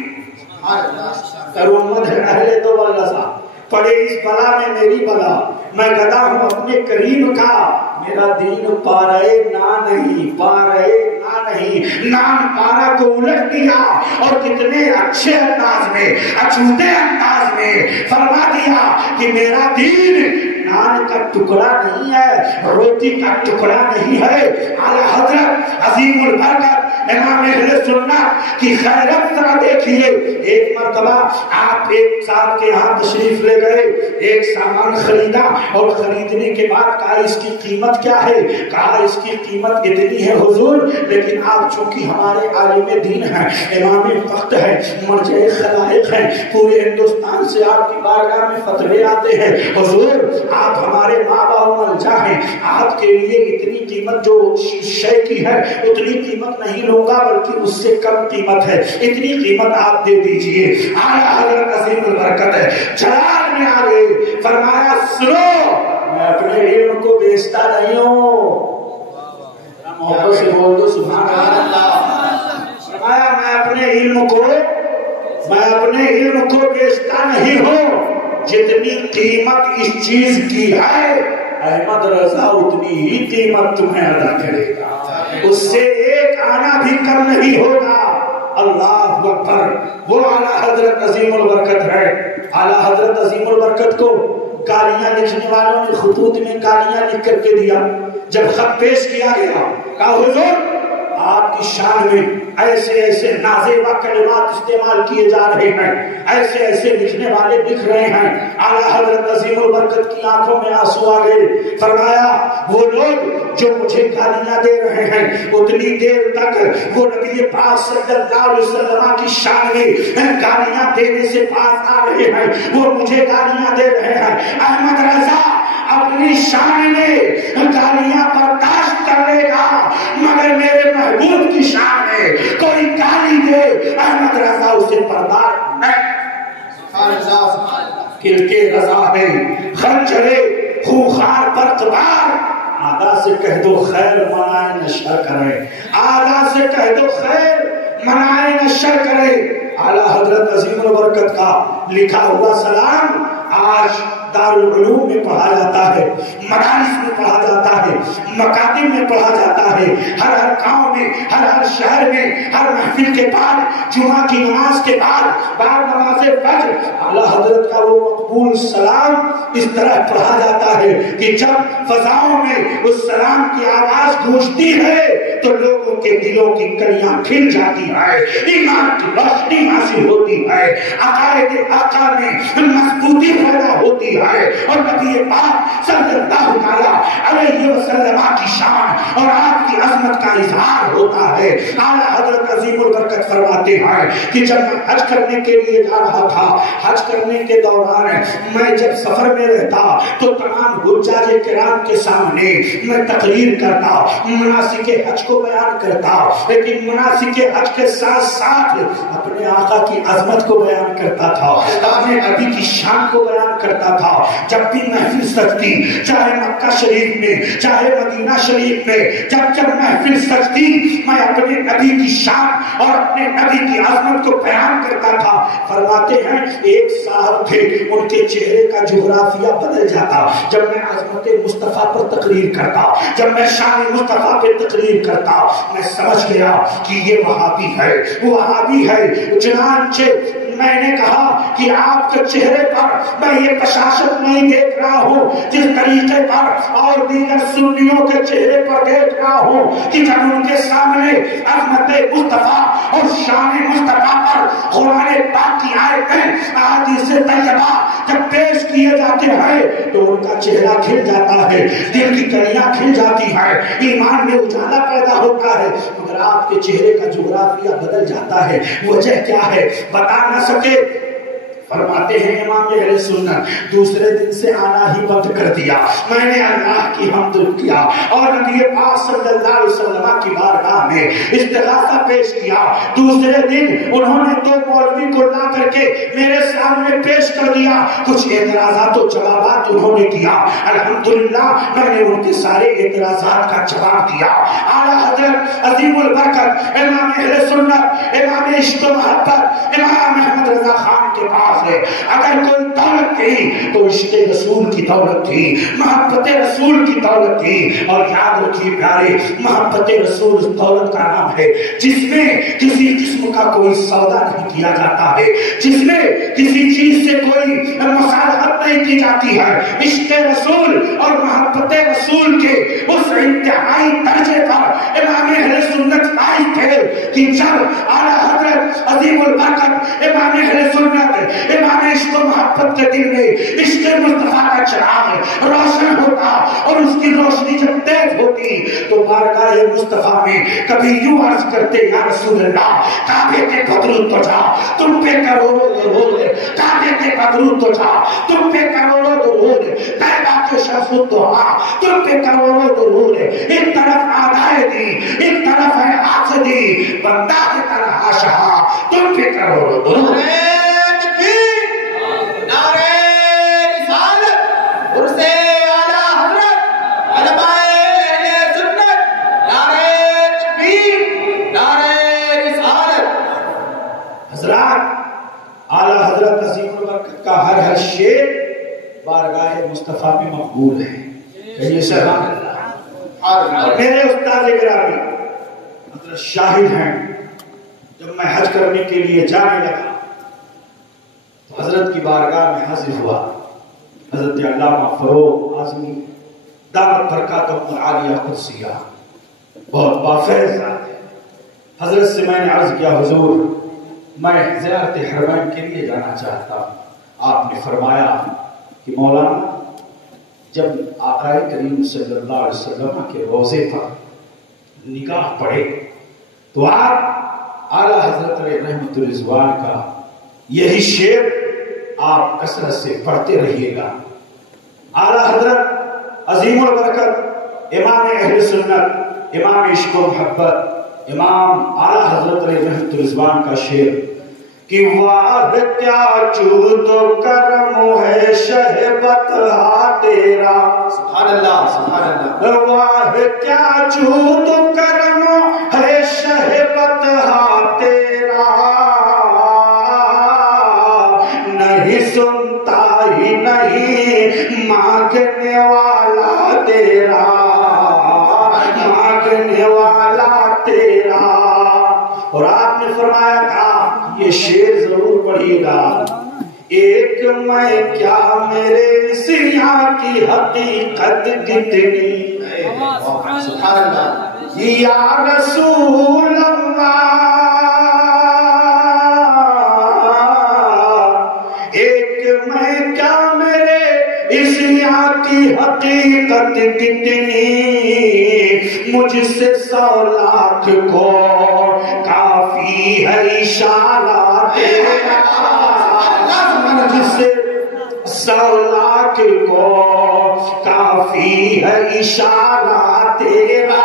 کرمت اہل دول رضا, پڑے اس بلا میں میری بلا, میں گدا ہوں اپنے کریم کا. میرا دین پارے نہ نہیں, پارے نہ نہیں, نام پارا کو الٹ دیا اور کتنے اچھے انداز میں, اچھوتے انداز میں فرما دیا کہ میرا دین نان کا ٹکڑا نہیں ہے, روٹی کا ٹکڑا نہیں ہے. اعلیٰ حضرت عظیم البرکت امام اہل سنت کی خیرت ذرا دیکھیے. ایک مرتبہ آپ ایک صاحب کے یہاں تشریف لے گئے, ایک سامان خریدا اور خریدنے کے بعد کہا اس کی قیمت کیا ہے؟ کہا اس کی قیمت اتنی ہے حضور, لیکن آپ چونکہ ہمارے عالم دین ہیں, امام وقت ہے, مرجع خلائق ہیں, پورے ہندوستان سے آپ کی بارگاہ میں فتوے آتے ہیں, حضور آپ ہمارے ماں باپ ملجا ہیں, آپ کے لیے اتنی قیمت جو شے کی ہے اتنی قیمت نہیں لوں گا بلکہ اس سے کم قیمت ہے, اتنی قیمت آپ دے دیجئے. اعلیٰ حضرت عظیم البرکت ہے جلال میں آ گئے, فرمایا سنو میں اپنے علم کو بیچتا نہیں ہوں. محبت سے بول دو سبحان اللہ. فرمایا میں اپنے علم کو بیچتا نہیں ہوں, جتنی قیمت اس چیز کی ہے احمد رضا اتنی ہی قیمت تمہیں ادا کرے گا, اس سے ایک آنا بھی کم نہیں ہوگا. اللہ اکبر. وہ اعلیٰ حضرت عظیم البرکت ہے اعلیٰ حضرت عظیم البرکت کو گالیاں لکھنے والوں نے خطوط میں گالیاں لکھ کر کے دیا. جب خط پیش کیا گیا کہا حضور آپ کی شان میں ایسے ایسے نازیبا کلمات استعمال کیے جا رہے ہیں, ایسے ایسے لکھنے والے لکھ رہے ہیں. اعلیٰ حضرت عظیم البرکت کی آنکھوں میں آنسو آ گئے. فرمایا وہ لوگ جو مجھے گالیاں دے رہے ہیں اتنی دیر تک وہ نبی پاک صلی اللہ علیہ وسلم کی شان میں گالیاں دینے سے پاس آ رہے ہیں, وہ مجھے گالیاں دے رہے ہیں. احمد رضا اپنی شان میں گالیاں برداشت کر لے گا مگر میرے محبوب کی شان میں کوئی گالی دے احمد رضا اسے برداشت نہیں. کلکے رضا ہے خنجرے خوخار پر قبار, آدھا سے کہہ دو خیر منائے نہ شر کرے, آدھا سے کہہ دو خیر منائے نہ شر کرے. اعلیٰ حضرت عظیم البرکت کا لکھا ہوا سلام آج دارالعلوم میں پڑھا جاتا ہے, مدارس میں پڑھا جاتا ہے, مکاتب میں پڑھا جاتا ہے, ہر ہر گاؤں میں, ہر ہر شہر میں, ہر محفل کے بعد, جمعہ کی نماز کے بعد نماز فجر اعلیٰ حضرت کا وہ مقبول سلام اس طرح پڑھا جاتا ہے کہ جب فضاؤں میں اس سلام کی آواز گونجتی ہے تو لوگوں کے دلوں کی کلیاں کھل جاتی ہے, ایمان کی روشنی حاصل ہوتی ہے, عقائد آقا میں مضبوطی پیدا ہوتی ہے اور نبی پاک صلی اللہ علیہ وسلم کی شان اور آپ کی عظمت کا اظہار ہوتا ہے. اعلیٰ حضرت عظیم البرکت فرماتے ہیں کہ جب میں حج کرنے کے لیے جا رہا تھا, حج کرنے کے دوران میں جب سفر میں رہتا تو تمام حجاج کرام کے سامنے میں تقریر کرتا, مناسک حج کو بیان کرتا, لیکن مناسک حج کے ساتھ ساتھ اپنے آقا کی عظمت کو بیان کرتا تھا, اپنے نبی کی شان کو بیان کرتا تھا. جب بھی محفل سجتی, چاہے مکہ شریف میں چاہے مدینہ شریف میں, جب محفل سجتی میں اپنے نبی کی شان اور اپنے نبی کی عظمت کو بیان کرتا تھا. فرماتے ہیں ایک صاحب تھے, ان کے چہرے کا جغرافیہ بدل جاتا جب میں عظمت مصطفیٰ پر تقریر کرتا, جب میں شان مصطفیٰ پر تقریر کرتا. میں سمجھ گیا کہ یہ وہابی ہے, وہ وہابی ہے. چنانچہ میں نے کہا کہ آپ کے چہرے پر میں یہ بشاشت نہیں دیکھ رہا ہوں جس طریقے پر اور دیگر سنیوں کے چہرے پر دیکھ رہا ہوں کہ جب ان کے سامنے عظمت مصطفیٰ اور شان مصطفیٰ پر قرآن پاک کی آیتیں احادیث طیبہ جب پیش کیے جاتے ہیں تو ان کا چہرہ کھل جاتا ہے, دل کی کلیاں کھل جاتی ہیں, ایمان میں اجالا پیدا ہوتا ہے. مگر آپ کے چہرے کا جغرافیہ بدل جاتا ہے, وجہ کیا ہے بتا نہ سکے. فرماتے ہیں امام اہل سنت دوسرے دن سے آنا ہی بند کر دیا. میں نے اللہ کی حمد کیا اور نبی پاک صلی اللہ علیہ وسلم کی بارگاہ میں استغاثہ پیش کیا. دوسرے دن انہوں نے دو مولوی کو لا کر کے میرے سامنے پیش کر دیا. کچھ اعتراضات و جوابات انہوں نے دیا. الحمدللہ میں نے ان کے سارے اعتراضات کا جواب دیا. اعلیٰ حضرت عظیم البرکت امام اہل سنت, امام عشق و محبت امام احمد رضا خان کے پاس اگر کوئی دولت تھی تو عشق رسول کی دولت تھی, محبت رسول کی دولت تھی. اور یاد رکھیے پیارے, محبت رسول اس دولت کا نام ہے جس میں کسی قسم کا کوئی سودا نہیں کیا جاتا ہے, جس میں کسی چیز سے کوئی مصالحت نہیں کی جاتی ہے. عشق رسول اور محبت رسول کے اس انتہائی درجے پر امام اہل سنت قائم تھے کہ جب اعلیٰ حضرت عظیم البرکت امام اہل سنت امام عشق و محبت کے دل میں عشق مصطفیٰ کا چراغ روشن ہوتا اور اس کی روشنی جب تیز ہوتی تو بارگاہ مصطفیٰ میں کبھی یوں عرض کرتے یا رسول اللہ کعبے کے بدرود تو جا تم پہ کروڑوں درود, کعبے کے بدرود تو جا تم پہ کروڑوں درود, طیبہ کے شفق دعا تم پہ کروڑوں درود. ایک طرف آدائے دی, ایک طرف ہے حاسدی, بندہ کی طرح شاہ تم پہ کروڑوں درود. اعلیٰ حضرت عظیم البرکت کا ہر ہر شعر بارگاہ مصطفیٰ میں مقبول ہے. کہیے سبحان اللہ. اور میرے استاد گرامی حضرت شاہد ہیں, جب میں حج کرنے کے لیے جانے لگا تو حضرت کی بارگاہ میں حاضر ہوا حضرت علامہ فروغ اعظمی دعوت برکاتہ عالیہ قدسیہ، بہت بافیض ذات ہے۔ حضرت سے میں نے عرض کیا حضور میں زیارت حرمین کے لیے جانا چاہتا ہوں۔ آپ نے فرمایا کہ مولانا جب آقا کریم صلی اللہ علیہ وسلم کے روضے پر نگاہ پڑے تو آپ اعلیٰ حضرت رحمت الرضوان کا یہی شعر آپ کثرت سے پڑھتے رہیے گا۔ اعلیٰ حضرت عظیم البرکت امام اہل سنت، امام عشق و محبت، امام اعلیٰ حضرت رحمت الرضوان کا شعر کہ واہ کیا جود و کرم ہے شہبت تیرا، سبحان اللہ سبحان اللہ، واہ کیا جود و کرم ہے شہبت تیرا، نہیں سنتا ہی نہیں مانگنے والا تیرا، مانگنے والا تیرا۔ اور آپ نے فرمایا تھا یہ شعر ضرور پڑھیے گا، ایک میں کیا میرے سیاں کی حقیقت کتنی، سبحان اللہ، یا رسول اللہ، ایک میں کیا میرے سیاں کی حقیقت کتنی، مجھ سے 100 لاکھ کو کافی ہے اشارہ تیرا، مجھ سے 100 لاکھ کو کافی ہے اشارہ تیرا۔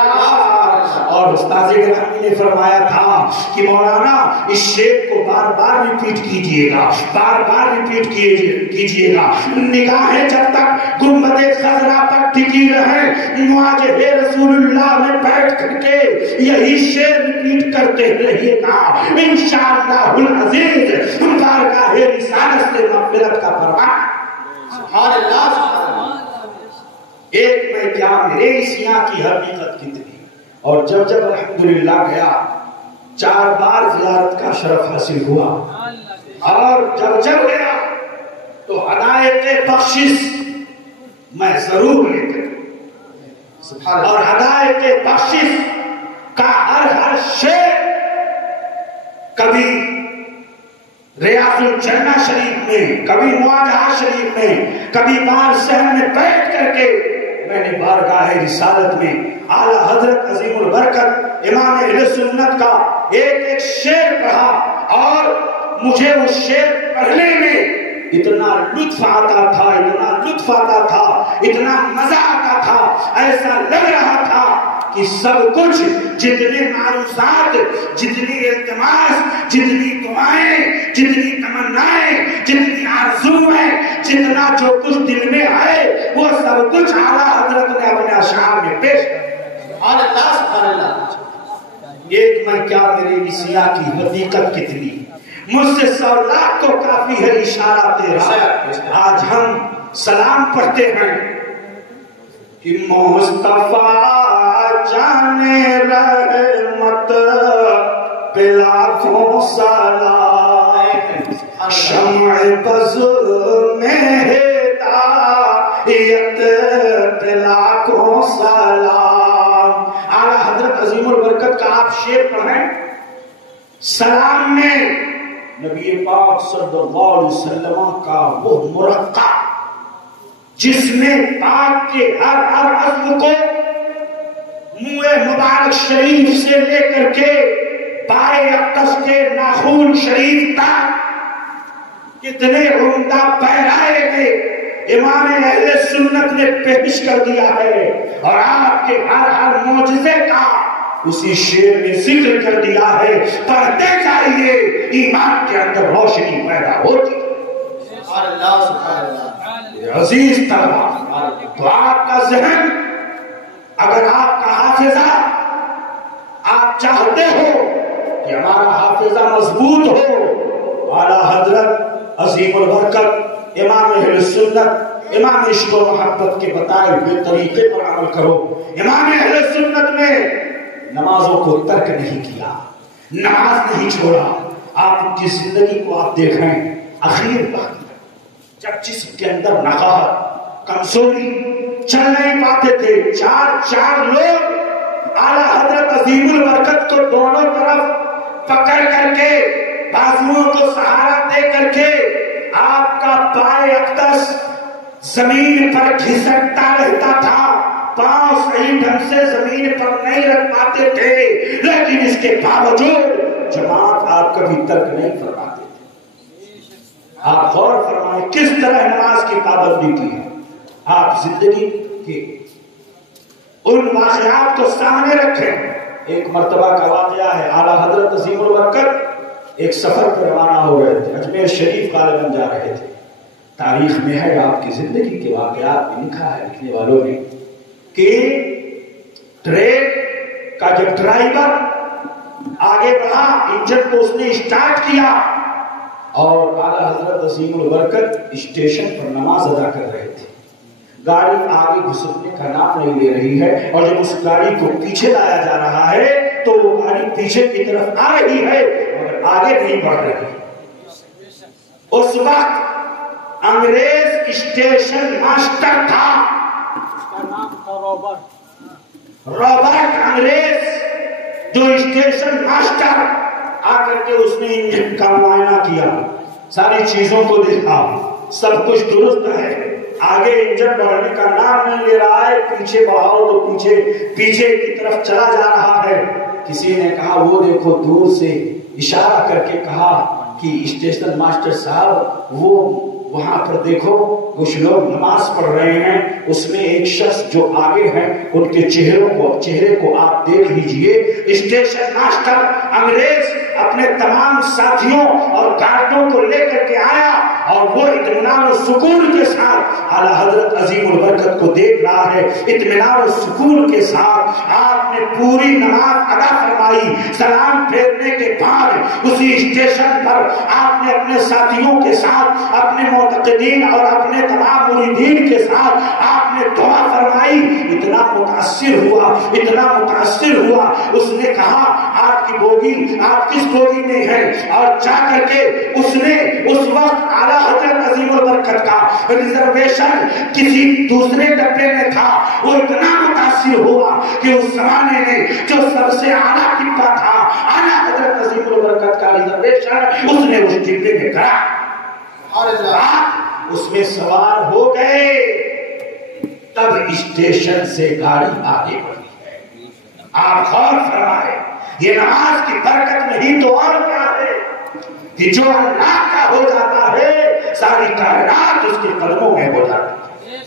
اور استاذ گرامی نے فرمایا تھا کہ مولانا اس شعر کو بار بار ریپیٹ کیجئے گا، بار بار ریپیٹ کیجئے گا، نگاہیں جب تک گنبد خضرا پر ٹکی رہیں مواجہ رسول اللہ میں بیٹھ کر کے یہی شعر ریپیٹ کرتے رہیے گا، انشاءاللہ العزیز بارگاہ رسالت سے مغفرت کا فرمان۔ سبحان اللہ سبحان اللہ، ایک میں کیا میرے سیاں کی حقیقت کتنی۔ اور جب الحمدللہ گیا 4 بار زیارت کا شرف حاصل ہوا، اور جب گیا تو ہدایت بخشش میں ضرور لے کر، سبحان اللہ، اور ہدایت بخشش کا ہر شعر کبھی ریاض الجنہ شریف میں، کبھی مواجہہ شریف میں، کبھی بار صحن میں بیٹھ کر کے میں نے بارگاہ رسالت میں اعلیٰ حضرت عظیم البرکت امام اہل سنت کا ایک شعر پڑھا، اور مجھے اس شعر پڑھنے میں اتنا لطف آتا تھا، اتنا لطف آتا تھا، اتنا مزہ آتا تھا، ایسا لگ رہا تھا کہ سب کچھ، جتنے معروضات، جتنی التماس، جتنی دعائیں، جتنی تمنائیں، جتنی آرزویں، جتنا جو کچھ دل میں آئے وہ سب کچھ اعلیٰ حضرت نے اپنے اشعار میں پیش کر دیا۔ سبحان اللہ سبحان اللہ، ایک میں کیا میرے سیاں کی حقیقت کتنی، مجھ سے 100 لاکھ کو کافی ہے اشارہ تیرا۔ آج ہم سلام پڑھتے ہیں کہ مصطفیٰ جانے رحمت پہ لاکھوں سلام، شمع بز میں ہدایت پہ لاکھوں سلام۔ اعلیٰ حضرت عظیم البرکت کا آپ شعر پڑھیں، سلام میں نبی پاک صلی اللہ علیہ وسلم کا وہ مرقع جس میں پاک کے ہر عضو کو منہ مبارک شریف سے لے کر کے پائے اقدس کے ناخن شریف تک کتنے عمدہ پیرائے میں امام اہل سنت نے پیش کر دیا ہے، اور آپ کے ہر معجزے کا اسی شعر نے ذکر کر دیا ہے۔ پڑھتے جائیے، ایمان کے اندر روشنی پیدا ہوتی۔ سبحان اللہ سبحان اللہ، عزیز طلبہ، تو آپ کا ذہن، اگر آپ کا حافظہ، آپ چاہتے ہو کہ ہمارا حافظہ مضبوط ہو، اعلیٰ حضرت عظیم البرکت امام اہل سنت، امام عشق و محبت کے بتائے ہوئے طریقے پر عمل کرو۔ امام اہل سنت نے نمازوں کو ترک نہیں کیا، نماز نہیں چھوڑا۔ آپ کی زندگی کو آپ دیکھیں، اخیر بات جب جسم کے اندر نقاہت کمزوری چل نہیں پاتے تھے، چار لوگ اعلیٰ حضرت عظیم البرکت کو دونوں طرف پکڑ کر کے بازوؤں کو سہارا دے کر کے آپ کا پائے اقدس زمین پر گھسٹتا رہتا تھا، پاؤں صحیح ڈھنگ سے زمین پر نہیں رکھ پاتے تھے، لیکن اس کے باوجود جماعت آپ کبھی ترک نہیں فرماتے تھے۔ آپ غور فرمائیں کس طرح نماز کی پابندی کی ہے۔ آپ زندگی کے ان واقعات کو سامنے رکھیں۔ ایک مرتبہ کا واقعہ ہے، اعلیٰ حضرت عظیم البرکت ایک سفر پر روانہ ہو رہے تھے، اجمیر شریف غالباً جا رہے تھے۔ تاریخ میں ہے، آپ کی زندگی کے واقعات میں لکھا ہے لکھنے والوں نے کہ ٹرین کا جب ڈرائیور آگے بڑھا، انجن کو اس نے اسٹارٹ کیا اور اعلیٰ حضرت عظیم البرکت اسٹیشن پر نماز ادا کر رہے تھے۔ گاڑی آگے گھسٹنے کا نام نہیں لے رہی ہے، اور جب اس گاڑی کو پیچھے لایا جا رہا ہے تو وہ گاڑی پیچھے کی طرف آ رہی ہے مگر آگے نہیں بڑھ رہی۔ اس وقت انگریز اسٹیشن ماسٹر تھا، اس کا نام تھا رابرٹ انگریز، جو اسٹیشن ماسٹر آ کر کے اس نے انجن کا معائنہ کیا، ساری چیزوں کو دیکھا، سب کچھ درست ہے، آگے انجن بڑھنے کا نام نہیں لے رہا ہے، پیچھے بڑھاؤ تو پیچھے کی طرف چلا جا رہا ہے۔ کسی نے کہا وہ دیکھو، دور سے اشارہ کر کے کہا کہ اسٹیشن ماسٹر صاحب وہ وہاں پر دیکھو کچھ لوگ نماز پڑھ رہے ہیں، اس میں ایک شخص جو آگے ہیں ان کے چہرے کو آپ دیکھ لیجئے۔ اسٹیشن ماسٹر انگریز اپنے تمام ساتھیوں اور گارڈوں کو لے کر کے آیا اور وہ اطمینان و سکون کے ساتھ اعلیٰ حضرت عظیم البرکت کو دیکھ رہا ہے۔ اطمینان و سکون کے ساتھ آپ نے پوری نماز ادا فرمائی۔ سلام پھیرنے کے بعد اسی اسٹیشن پر آپ نے اپنے ساتھیوں کے ساتھ، اپنے معتقدین اور اپنے تمام مریدین کے ساتھ آپ نے دعا فرمائی۔ اتنا متاثر ہوا، اس نے کہا آپ کی بوگی، آپ کس بوگی میں ہے، اور جا کر کے اس نے اس وقت اعلیٰ حضرت عظیم البرکت کا ریزرویشن کسی دوسرے ڈبے میں تھا۔ وہ اتنا متاثر ہوا کہ اس زمانے میں جو سب سے اعلیٰ ڈبہ تھا، اعلیٰ حضرت عظیم البرکت کا ریزرویشن اس نے اس ڈبے میں کرا۔ اس میں سوار ہو گئے، تب اسٹیشن سے گاڑی آگے بڑھی ہے۔ آپ غور فرمائے، یہ نماز کی برکت نہیں تو اور کیا ہے کہ جو اللہ کا ہو جاتا ہے ساری کائنات اس کے قدموں میں ہو جاتی ہے۔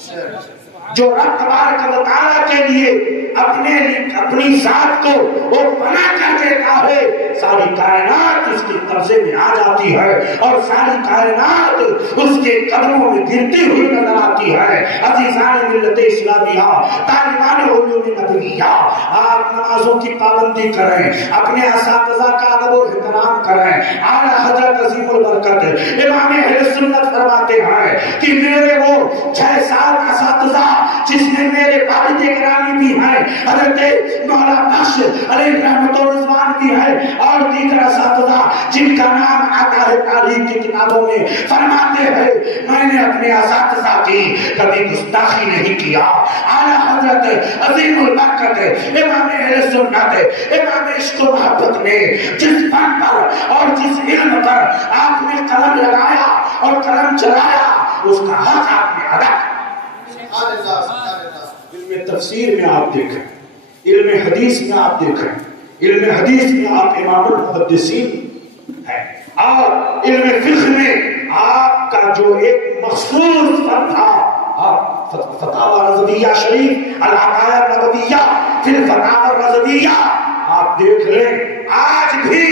جو رب تبارک و تعالیٰ کے لیے اپنی ذات کو وہ بنا کر دیتا ہے، ساری کائنات اس کے قبضے میں آ جاتی ہے اور ساری کائنات اس کے قدموں میں گرتی ہوئی نظر آتی ہے۔ عزیزان ملت اسلامیہ، طالبان علوم نبویہ، آپ نمازوں کی پابندی کریں، اپنے اساتذہ کا ادب و احترام کریں۔ اعلیٰ حضرت عظیم البرکت امام اہل سنت فرماتے ہیں کہ میرے وہ 6-7 اساتذہ جس میں میرے والد گرامی بھی ہیں، حضرت مولا بخش علیہ رحمت و رضوان بھی ہے، اور دیگر اساتذہ جن کا نام آتا ہے تاریخ کی کتابوں میں، فرماتے ہیں میں نے اپنے اساتذہ کی کبھی گستاخی نہیں کیا۔ اعلیٰ حضرت عظیم البرکت امام اہل سنت، امام عشق و محبت نے جس فن پر اور جس علم پر آپ نے قلم لگایا اور قلم چلایا، اس کا حق آپ نے ادا کیا۔ علم تفسیر میں آپ دیکھیں، علم حدیث میں آپ دیکھیں، علم حدیث میں آپ امام المحدثین ہیں، اور علم فقہ میں آپ کا جو ایک مخصوص فن تھا، آپ فتاوی رضویہ شریف، العقائد النبویہ فی الفتاوی الرضویہ آپ دیکھ لیں، آج بھی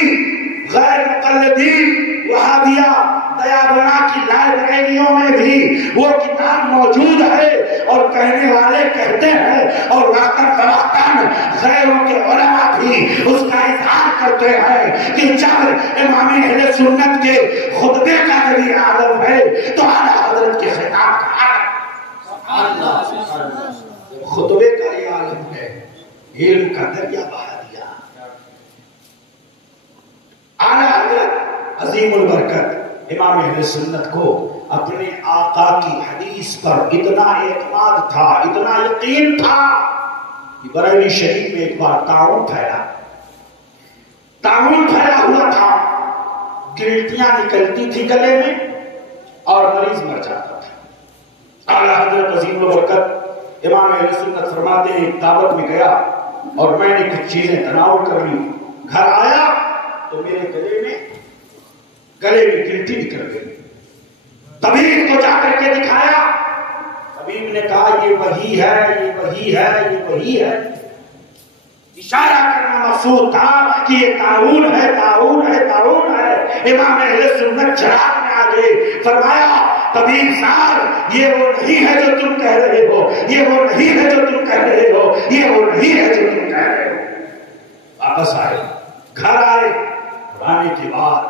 غیر مقلدین وہابیہ دیابنا کی لائبریریوں میں بھی وہ کتاب موجود ہے، اور کہنے والے کہتے ہیں اور وقتاً فوقتاً غیروں کے علماء بھی اس کا اظہار کرتے ہیں کہ جب امام اہل سنت کے خطبے کا جب یہ عالم ہے تو اعلیٰ حضرت کے خطاب کا عالم، خطبے کا یہ عالم ہے، علم کا دریا بہا دیا۔ اعلیٰ حضرت عظیم البرکت امام اہل سنت کو اپنے آقا کی حدیث پر اتنا اعتماد تھا، اتنا یقین تھا کہ بریلی شریف میں ایک بار طاعون پھیلا ہوا تھا، گلٹیاں نکلتی تھی گلے میں اور مریض مر جاتا تھا۔ اعلیٰ حضرت عظیم البرکت امام اہل سنت فرماتے ہیں ایک دعوت میں گیا اور میں نے کچھ چیزیں تناول کر لی، گھر آیا تو میرے گلے میں گلٹی نکل گئی۔ طبیب کو جا کر کے دکھایا، طبیب نے کہا یہ وہی ہے، یہ وہی ہے، یہ وہی ہے۔ اشارہ کرنا مقصود تھا کہ یہ طاعون ہے، طاعون ہے، طاعون ہے۔ امام اہل سنت چراغ میں آ گئے، فرمایا طبیب صاحب یہ وہ نہیں ہے جو تم کہہ رہے ہو، یہ وہ نہیں ہے جو تم کہہ رہے ہو، یہ وہ نہیں ہے جو تم کہہ رہے ہو۔ واپس آئے، گھر آئے، آنے کے بعد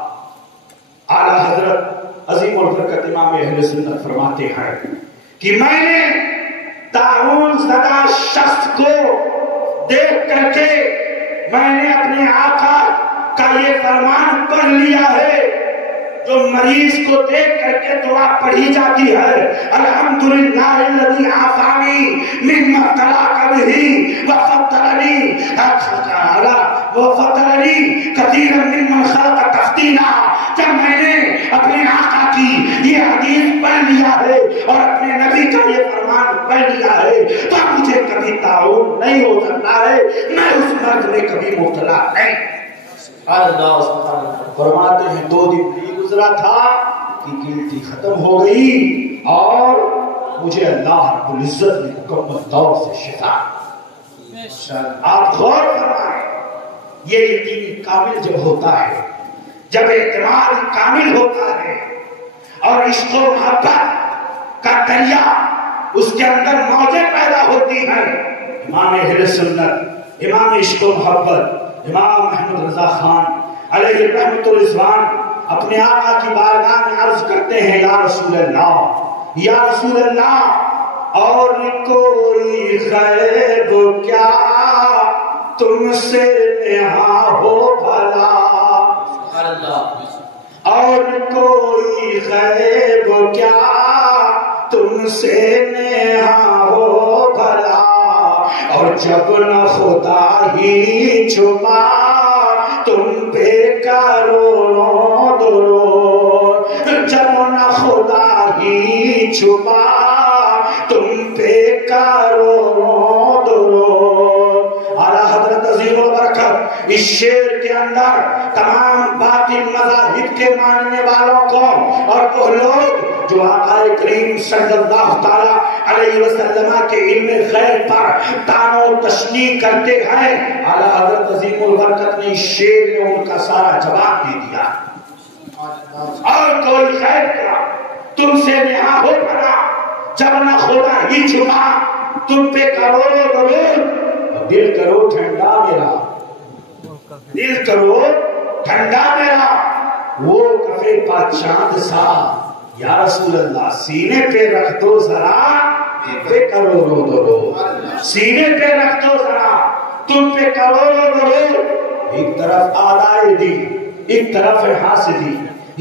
اعلیٰ حضرت عظیم البرکت امام اہل سنت فرماتے ہیں کہ میں نے طاعون زدہ شخص کو دیکھ کر کے میں نے اپنے آقا کا یہ فرمان پڑھ لیا ہے جو مریض کو دیکھ کر کے دعا پڑھی جاتی ہے، الحمدللہ الذی عافانی مما ابتلاک بہ وفضلنی کثیرا ممن خلق تفضیلا۔ جب میں نے اپنے آقا کی یہ حدیث پڑھ لیا ہے اور اپنے نبی کا یہ فرمان پڑھ لیا ہے تو مجھے کبھی طاعون نہیں ہو سکتا ہے، میں اس مرض میں کبھی مبتلا نہیں۔ فرماتے ہیں 2 دن نہیں گزرا تھا کہ گلٹی ختم ہو گئی اور مجھے اللہ رب العزت نے مکمل طور سے شفا۔ آپ غور فرمائیں، یہ یقین کامل جب ہوتا ہے، جب اعتماد کامل ہوتا ہے اور عشق و محبت کا دریا اس کے اندر موجیں پیدا ہوتی ہیں۔ امام اہل سنت، امام عشق و محبت امام محمد رضا خان علیہ رحمت الرضوان اپنے آقا کی بارگاہ میں عرض کرتے ہیں، یا رسول اللہ، یا رسول اللہ، اور کوئی غیب کیا تم سے نہا ہو بھلا، اور کوئی غیب کیا تم سے نہا ہو بھلا، اور جب نہ خدا ہی چھپا تم پہ کروڑوں درود، جب نہ خدا ہی چھپا تم پہ کروڑوں درود۔ اعلیٰ حضرت عظیم البرکت اس شعر کے اندر تمام باطل مذاہب کے ماننے والوں کو اور وہ لوگ جو آقا کریم صلی اللہ تعالی علیہ وسلم کے علم غیب پر طعن و تشنیع کرتے ہیں، اعلیٰ حضرت عظیم البرکت نے اس شعر میں ان کا سارا جواب دے دیا۔ اور کوئی غیب کیا تم سے نہا ہو بھلا، جب نہ خدا ہی چھپا تم پہ کروڑوں درود، دل کرو ٹھنڈا میرا، دل کرو ٹھنڈا میرا، وہ کفے پا چاند سا، یا رسول اللہ سینے پہ رکھ دو ذرا پہ کروڑوں درود، سینے پہ رکھ دو ذرا تم پہ کروڑوں درود۔ ایک طرف آدائے دین، ایک طرف حاسدی،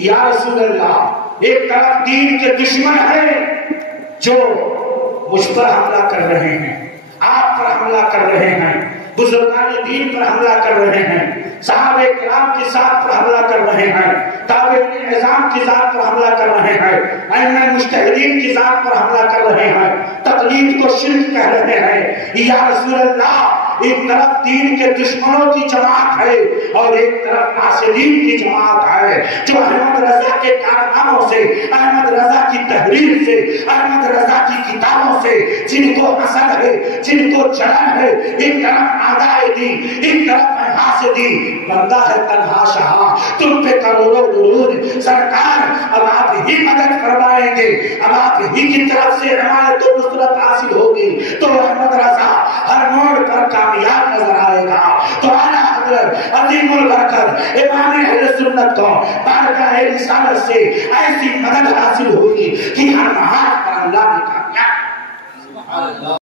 یا رسول اللہ ایک طرف دین کے دشمن ہیں جو مجھ پر حملہ کر رہے ہیں، آپ پر حملہ کر رہے ہیں، بزرگان دین پر حملہ کر رہے ہیں، صحابہ کرام کی ذات پر حملہ کر رہے ہیں، تابعین اعظام کی ذات پر حملہ کر رہے ہیں، ائمہ مجتہدین کی ذات پر حملہ کر رہے ہیں، تقلید کو شرک کہہ رہے ہیں۔ یا رسول اللہ ایک طرف دین کے دشمنوں کی جماعت ہے اور ایک طرف حاسدین کی جماعت ہے جو احمد رضا کے کارناموں سے، احمد رضا کی تحریر سے، احمد رضا کی کتابوں سے جن کو حسد ہے، جن کو جلن ہے، ایک طرف آدائے دین، ایک طرف حاسدین، بندہ ہے تنہا شہاں تم پہ کروڑوں درود۔ سرکار اب آپ ہی مدد فرمائیں گے، اب آپ ہی کی طرف سے حمایت و نصرت حاصل ہوگی تو احمد رضا ہر موڑ پر کامیاب نظر آئے گا۔ تو اعلیٰ حضرت عظیم البرکت امام اہل سنت کو بارگاہ رسالت سے ایسی مدد حاصل ہوئی کہ ہر محال پر اللہ نے کامیاب